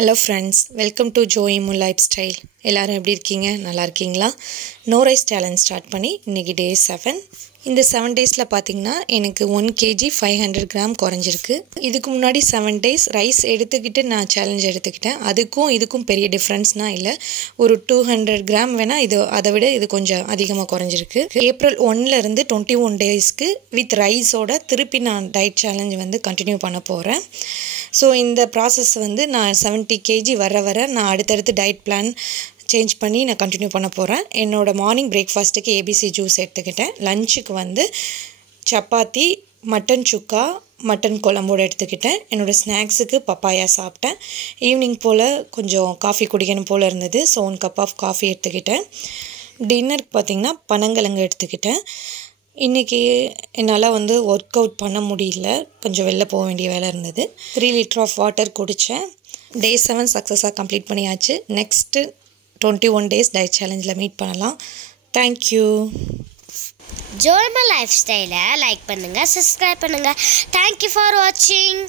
Hello friends, welcome to Joimu Lifestyle. எல்லாரும் எப்படி இருக்கீங்க? நல்லா இருக்கீங்களா? நோ ரைஸ் சேலஞ்ச் ஸ்டார்ட் பண்ணி இன்னைக்கு டே 7. இந்த 7 டேஸ்ல பாத்தீங்கன்னா எனக்கு 1 kg 500 கிராம் குறைஞ்சிருக்கு. இதுக்கு முன்னாடி 7 டேஸ் ரைஸ் எடுத்துக்கிட்டு நான் சேலஞ்ச் எடுத்துக்கிட்டேன். அதுக்கும் இதுக்கும் பெரிய டிஃபரன்ஸ்னா இல்ல. ஒரு 200 கிராம் வேணா இது அதை விட இது கொஞ்சம் அதிகமா குறைஞ்சிருக்கு. ஏப்ரல் 1ல இருந்து 21 டேஸ்க்கு வித் ரைஸோட திருப்பி நான் டயட் சேலஞ்ச் வந்து கண்டினியூ பண்ண போறேன். ஸோ இந்த ப்ராசஸ் வந்து நான் 70 kg வர நான் அடுத்தடுத்து டயட் பிளான் சேஞ்ச் பண்ணி நான் கண்டினியூ பண்ண போகிறேன். என்னோடய மார்னிங் பிரேக்ஃபாஸ்ட்டுக்கு ஏபிசி ஜூஸ் எடுத்துக்கிட்டேன். லஞ்சுக்கு வந்து சப்பாத்தி, மட்டன் சுக்கா, மட்டன் குழம்போடு எடுத்துக்கிட்டேன். என்னோடய ஸ்நாக்ஸுக்கு பப்பாயா சாப்பிட்டேன். ஈவினிங் போல் கொஞ்சம் காஃபி குடிக்கணும் போல் இருந்தது. ஸோ 1 கப் ஆஃப் காஃபி எடுத்துக்கிட்டேன். டின்னருக்கு பார்த்திங்கன்னா பனங்கிழங்கு எடுத்துக்கிட்டேன். இன்றைக்கி என்னால் வந்து ஒர்க் அவுட் பண்ண முடியல, கொஞ்சம் வெளில போக வேண்டிய வேலை இருந்தது. 3 லிட்டர் ஆஃப் வாட்டர் குடித்தேன். டே 7 சக்ஸஸாக கம்ப்ளீட் பண்ணியாச்சு. நெக்ஸ்ட்டு 21 டேஸ் டயட் சேலஞ்சில் மீட் பண்ணலாம். தேங்க்யூ. ஜோய்மா லைஃப் ஸ்டைலை லைக் பண்ணுங்கள், சப்ஸ்கிரைப் பண்ணுங்கள். தேங்க்யூ ஃபார் வாட்சிங்.